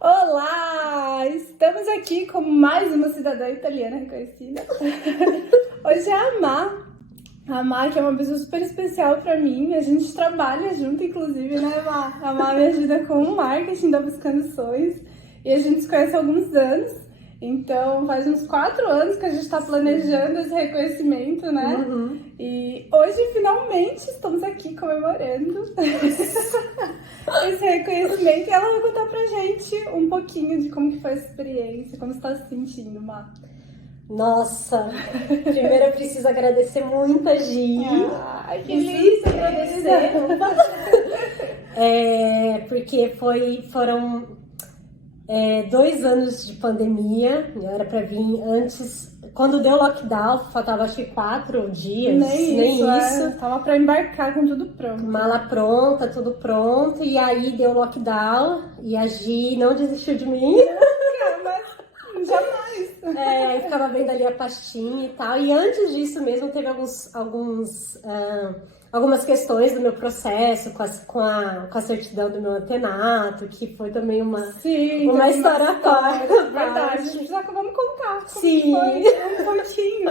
Olá! Estamos aqui com mais uma cidadã italiana reconhecida. Hoje é a Má. A Má, que é uma pessoa super especial pra mim. A gente trabalha junto, inclusive, né, Má? A Má me ajuda com o marketing da Buscando Sonhos. E a gente se conhece há alguns anos. Então, faz uns 4 anos que a gente tá planejando esse reconhecimento, né? Uhum. E hoje, finalmente, estamos aqui comemorando esse reconhecimento. E ela vai contar pra gente um pouquinho de como que foi essa experiência, como você tá se sentindo, Má. Nossa, primeiro eu preciso agradecer muito a Gi. Ai, que Preciso lindo! agradecer. Porque foram 2 anos de pandemia. Eu era pra vir antes. Quando deu lockdown, faltava acho que 4 dias. Nem isso. Tava pra embarcar com tudo pronto. Mala pronta, tudo pronto. E aí deu lockdown e a Gi não desistiu de mim. Mas jamais! Eu ficava vendo ali a pastinha e tal. E antes disso mesmo, teve algumas questões do meu processo com a certidão do meu antenato, que foi também uma história à parte. Verdade. Vamos contar. Sim. Foi um pouquinho.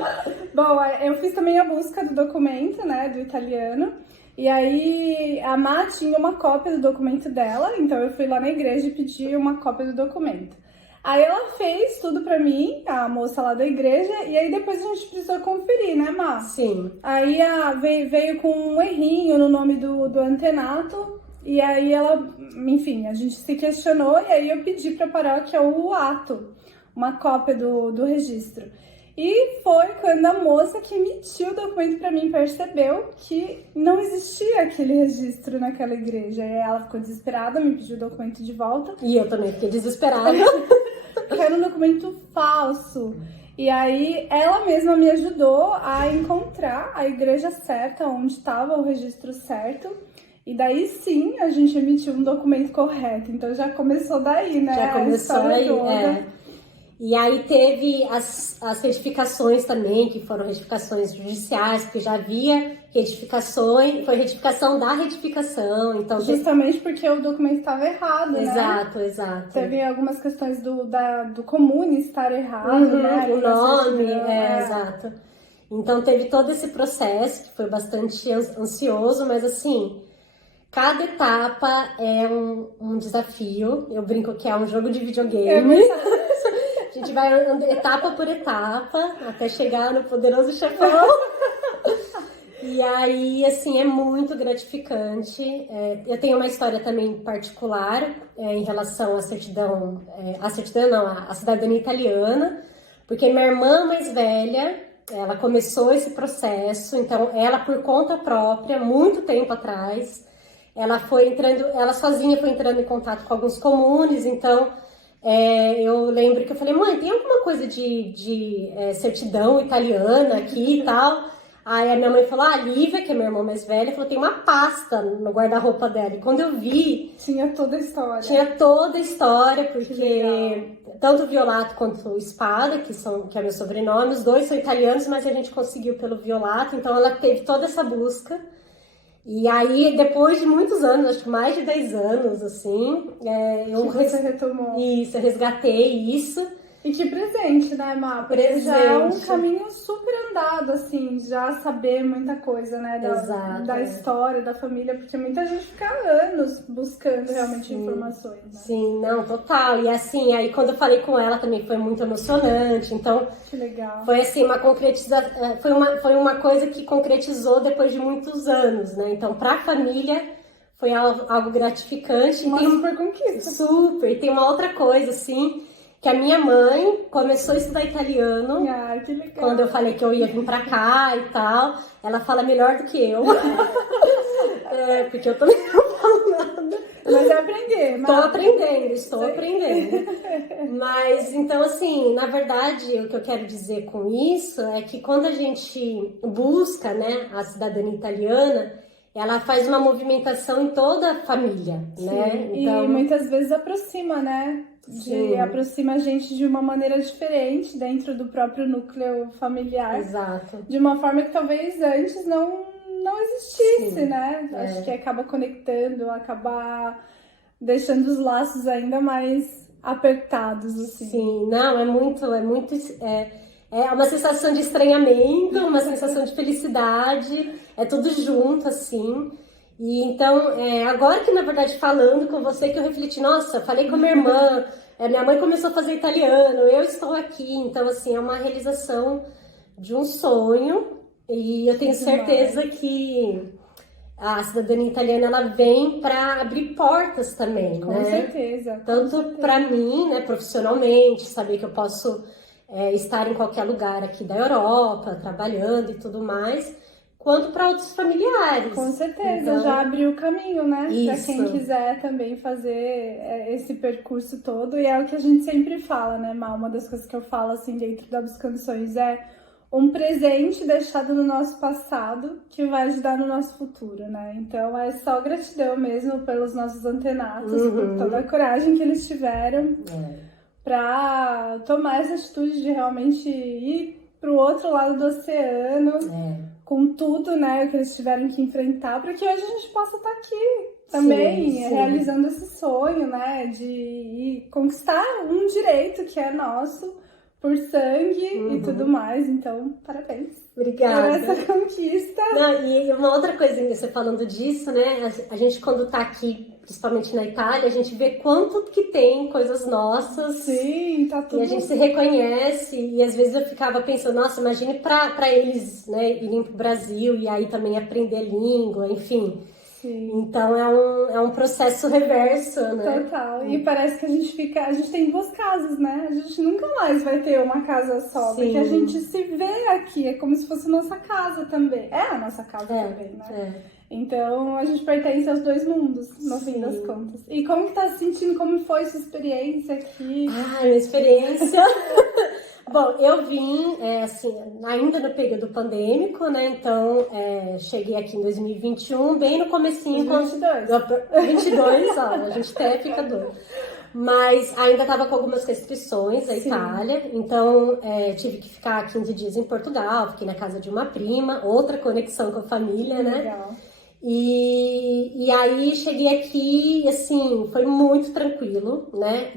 Bom, eu fiz também a busca do documento, né, do italiano. E aí, a Má tinha uma cópia do documento dela, então eu fui lá na igreja e pedi uma cópia do documento. Aí ela fez tudo pra mim, a moça lá da igreja, e aí depois a gente precisou conferir, né, Má? Sim. Aí veio com um errinho no nome do antenato, e aí ela, enfim, a gente se questionou, e aí eu pedi pra paróquia o ato, uma cópia do registro. E foi quando a moça que emitiu o documento pra mim percebeu que não existia aquele registro naquela igreja. E ela ficou desesperada, me pediu o documento de volta. E eu também fiquei desesperada. Que era um documento falso. E aí ela mesma me ajudou a encontrar a igreja certa, onde estava o registro certo. E daí sim a gente emitiu um documento correto. Então já começou daí, né? Já começou aí, E aí teve as retificações também, que foram retificações judiciais, porque já havia retificações, foi retificação da retificação, então... Justamente porque o documento estava errado, né? Exato. Teve algumas questões do comune estar errado, né? O nome, exato. Então teve todo esse processo, que foi bastante ansioso, mas assim... Cada etapa é um desafio. Eu brinco que é um jogo de videogame. A gente vai etapa por etapa até chegar no poderoso chefão. E aí, assim, é muito gratificante. Eu tenho uma história também particular em relação à certidão, à cidadania italiana, porque minha irmã mais velha, ela começou esse processo, então ela por conta própria, muito tempo atrás, ela sozinha foi entrando em contato com alguns comunes, então eu lembro que eu falei, mãe, tem alguma coisa de certidão italiana aqui e tal? Aí a minha mãe falou, a Lívia, que é minha irmã mais velha, falou, tem uma pasta no guarda-roupa dela. E quando eu vi... Tinha toda a história. Porque tanto o Violato quanto o Espada, que é meu sobrenome, os dois são italianos, mas a gente conseguiu pelo Violato, então ela teve toda essa busca. E aí, depois de muitos anos, acho que mais de 10 anos, assim, você retomou. Isso, eu resgatei isso. E que presente, né, Má? Porque já é um caminho super andado, assim, já saber muita coisa, né, da história, da família, porque muita gente fica anos buscando realmente informações, né? Sim, não, total. E assim, aí quando eu falei com ela também foi muito emocionante, então... Que legal. Foi assim, uma concretização, foi uma coisa que concretizou depois de muitos anos, né? Então, pra família, foi algo gratificante. Uma super conquista. Super. E tem uma outra coisa, assim... Que a minha mãe começou a estudar italiano. Ai, que legal. Quando eu falei que eu ia vir pra cá e tal. Ela fala melhor do que eu. Porque eu também não falo nada. Mas é aprender. Estou aprendendo. Mas, então, assim, na verdade, o que eu quero dizer com isso é que quando a gente busca, né, a cidadania italiana, ela faz uma movimentação em toda a família, né? Então... E muitas vezes aproxima, né? Aproxima a gente de uma maneira diferente dentro do próprio núcleo familiar. Exato. De uma forma que talvez antes não existisse, né? Acho que acaba conectando, acaba deixando os laços ainda mais apertados, assim. Sim, não, é uma sensação de estranhamento, uma sensação de felicidade, é tudo junto, assim. E então, agora que na verdade falando com você, que eu refleti, nossa, falei com a minha irmã, minha mãe começou a fazer italiano, eu estou aqui, então assim, é uma realização de um sonho, e eu tenho certeza que a cidadania italiana ela vem para abrir portas também, Com né? certeza. Tanto para mim, né, profissionalmente, saber que eu posso estar em qualquer lugar aqui da Europa, trabalhando e tudo mais, quanto para outros familiares. Com certeza, Então, já abriu o caminho, né? Para isso. quem quiser também fazer esse percurso todo. E é o que a gente sempre fala, né, Mal? Uma das coisas que eu falo, assim, dentro da Buscando Sonhos é um presente deixado no nosso passado que vai ajudar no nosso futuro, né? Então é só gratidão mesmo pelos nossos antenatos, por toda a coragem que eles tiveram para tomar essa atitude de realmente ir pro outro lado do oceano, com tudo, né, que eles tiveram que enfrentar, para que hoje a gente possa estar aqui também, sim. realizando esse sonho, né, de conquistar um direito que é nosso, por sangue e tudo mais. Então, parabéns. Obrigada. Por essa conquista. Não, e uma outra coisinha, você falando disso, né? A gente quando tá aqui, principalmente na Itália, a gente vê quanto que tem coisas nossas. Sim, tá tudo. E a gente se reconhece. E às vezes eu ficava pensando, nossa, imagine pra eles, né, irem pro Brasil e aí também aprender a língua, enfim. Sim. Então é um processo reverso, né? Total. E parece que a gente tem duas casas, né? A gente nunca mais vai ter uma casa só, Sim. porque a gente se vê aqui, é como se fosse nossa casa também. É a nossa casa também, né? Então a gente pertence aos dois mundos, no fim das contas. E como que tá se sentindo? Como foi sua experiência aqui? Minha experiência. Bom, eu vim, assim, ainda no período pandêmico, né? Então, cheguei aqui em 2021, bem no comecinho. 2022. 22, ó, a gente até fica doido. Mas ainda estava com algumas restrições a Itália, então tive que ficar 15 dias em Portugal, fiquei na casa de uma prima, outra conexão com a família, né? Legal. E aí cheguei aqui, assim, foi muito tranquilo, né?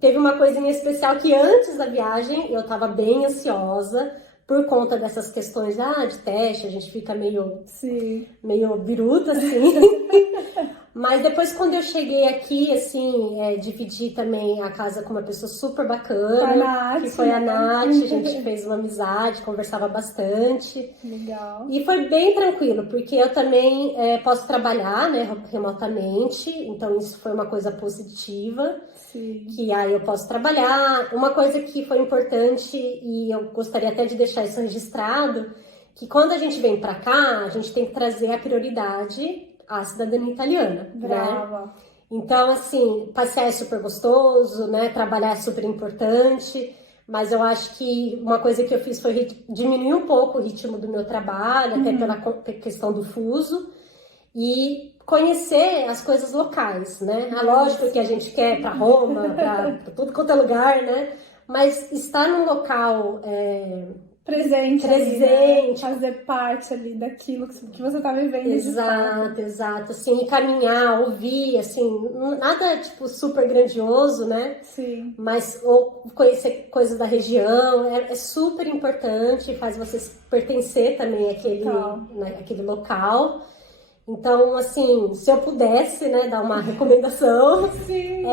Teve uma coisinha especial que antes da viagem eu tava bem ansiosa por conta dessas questões de teste, a gente fica meio biruta, assim. Mas depois quando eu cheguei aqui, assim, dividi também a casa com uma pessoa super bacana, que foi a Nath, a gente fez uma amizade, conversava bastante. Legal. E foi bem tranquilo, porque eu também posso trabalhar, né, remotamente, então isso foi uma coisa positiva. Sim. Que aí eu posso trabalhar. Uma coisa que foi importante, e eu gostaria até de deixar isso registrado, que quando a gente vem pra cá, a gente tem que trazer a prioridade à cidadania italiana. Brava. Né? Então, assim, passear é super gostoso, né? Trabalhar é super importante, mas eu acho que uma coisa que eu fiz foi diminuir um pouco o ritmo do meu trabalho, até pela questão do fuso, e conhecer as coisas locais, né? É lógico que a gente quer para Roma, para tudo quanto é lugar, né? Mas estar num local presente. Ali, né? Fazer parte ali daquilo que você tá vivendo. Exato. Assim, e caminhar, ouvir, assim, nada tipo super grandioso, né? Sim. Mas ou conhecer coisas da região é super importante, faz você pertencer também àquele local. Então, assim, se eu pudesse, né, dar uma recomendação,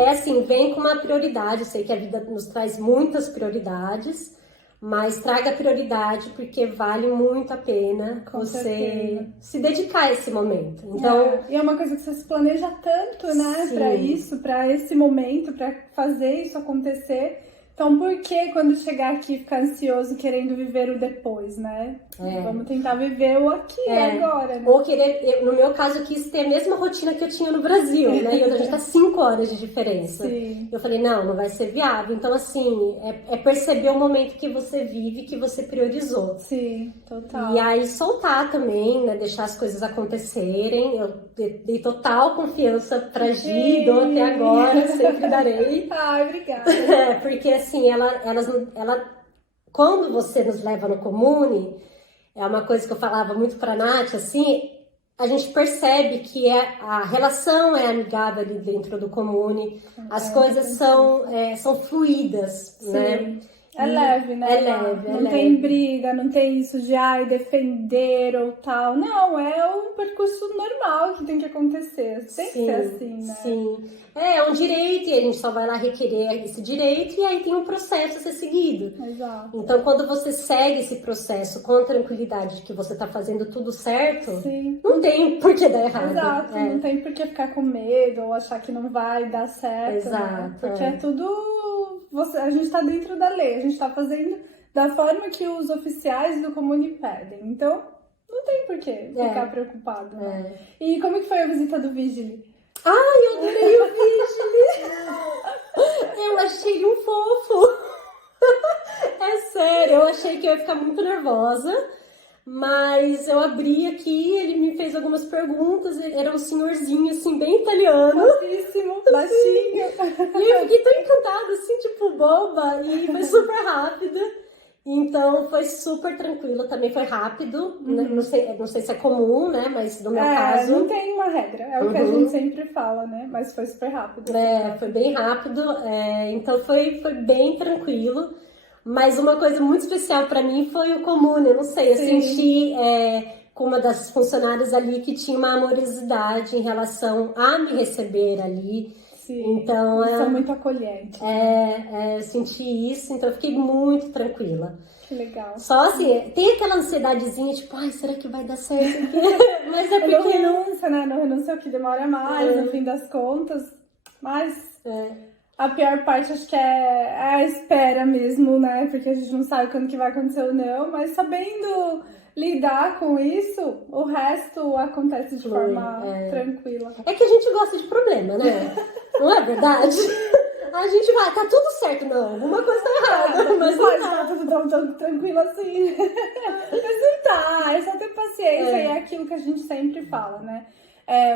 assim, vem com uma prioridade. Eu sei que a vida nos traz muitas prioridades, mas traga prioridade porque vale muito a pena você se dedicar a esse momento. Então, e é uma coisa que você se planeja tanto, né, pra isso, pra esse momento, pra fazer isso acontecer. Então, por que quando chegar aqui ficar ansioso querendo viver o depois, né? Vamos tentar viver o aqui agora, né? Ou querer, no meu caso, eu quis ter a mesma rotina que eu tinha no Brasil, né? E a gente tá 5 horas de diferença. Sim. Eu falei, não vai ser viável. Então, assim, é perceber o momento que você vive, que você priorizou. Sim, total. E aí soltar também, né? Deixar as coisas acontecerem. Eu dei total confiança pra Gi, dou até agora, sempre darei. Ai, obrigada. Porque assim, ela, quando você nos leva no comune, é uma coisa que eu falava muito pra Nath, assim, a gente percebe que a relação é amigável ali dentro do Comune, as coisas são fluídas, né? É leve, né? É leve, não tem briga, não tem isso de defender ou tal. Não, é um percurso normal que tem que acontecer. Tem que ser assim, né? Sim. É um direito e a gente só vai lá requerer esse direito e aí tem um processo a ser seguido. Exato. Então, quando você segue esse processo com tranquilidade de que você tá fazendo tudo certo, não tem por que dar errado. Exato, não tem por que ficar com medo ou achar que não vai dar certo. Exato. Né? Porque é tudo... a gente tá dentro da lei, a gente tá fazendo da forma que os oficiais do Comune pedem. Então, não tem por que ficar preocupado. Né? E como que foi a visita do Vigili? Ai, eu adorei o Vigili! Eu achei ele um fofo! É sério, eu achei que eu ia ficar muito nervosa, mas eu abri aqui, ele me fez algumas perguntas, ele era um senhorzinho, assim, bem italiano. Fofíssimo, baixinho. E eu fiquei tão encantada, assim, tipo, boba, e foi super rápido. Então, foi super tranquilo, também foi rápido, né? Não sei se é comum, né, mas no meu caso... não tem uma regra, é o que a gente sempre fala, né, mas foi super rápido. Foi bem rápido, então foi bem tranquilo, mas uma coisa muito especial pra mim foi o Comune, eu não sei, eu senti com uma das funcionárias ali que tinha uma amorosidade em relação a me receber ali. Sim, então, são muito acolhentes. Eu senti isso, então eu fiquei muito tranquila. Que legal. Só assim, tem aquela ansiedadezinha, tipo, ai, será que vai dar certo aqui? Mas é porque... Não renúncia, né? Não renúncia é o que demora mais, no fim das contas. Mas a pior parte, acho que é a espera mesmo, né? Porque a gente não sabe quando que vai acontecer ou não. Mas sabendo lidar com isso, o resto acontece de forma tranquila. É que a gente gosta de problema, né? Não é verdade? A gente vai, tá tudo certo, não, alguma coisa tá errada, mas não tá tudo tão tranquilo assim. Mas não tá, é só ter paciência e é aquilo que a gente sempre fala, né?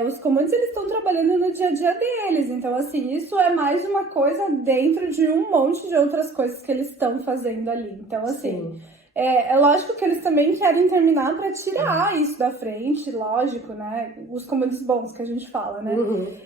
Os comunes, eles estão trabalhando no dia a dia deles, então assim, isso é mais uma coisa dentro de um monte de outras coisas que eles estão fazendo ali. Então assim... É lógico que eles também querem terminar para tirar isso da frente, lógico, né? Os comunes bons que a gente fala, né?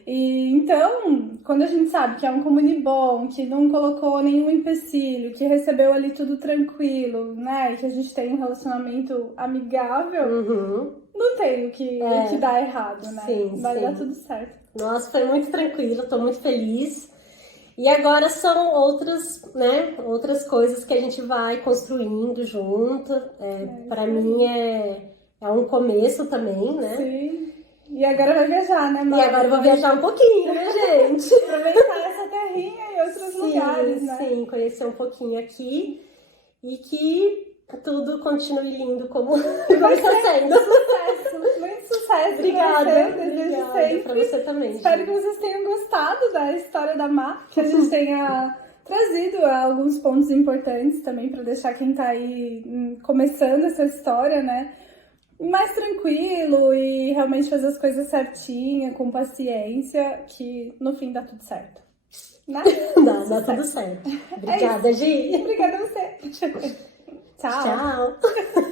E então, quando a gente sabe que é um comune bom, que não colocou nenhum empecilho, que recebeu ali tudo tranquilo, né? E que a gente tem um relacionamento amigável, não tem o que dar errado, né? Vai dar tudo certo. Nossa, foi muito tranquilo, tô muito feliz. E agora são outras coisas que a gente vai construindo junto. Para mim é um começo também, né? Sim. E agora vai viajar, né, Mari? E agora eu vou viajar um pouquinho, né, gente? Aproveitar essa terrinha e outros lugares, né? Sim, conhecer um pouquinho aqui. E que tudo continue lindo como está sendo. Muito sucesso. Obrigada. Desejo sempre. Pra você também. Espero que vocês tenham gostado da história da Má, que a gente tenha trazido alguns pontos importantes também para deixar quem tá aí começando essa história, né, mais tranquilo e realmente fazer as coisas certinho, com paciência, que no fim dá tudo certo. Né? Dá tudo certo. Obrigada, Gi. Obrigada a você. Tchau. Tchau.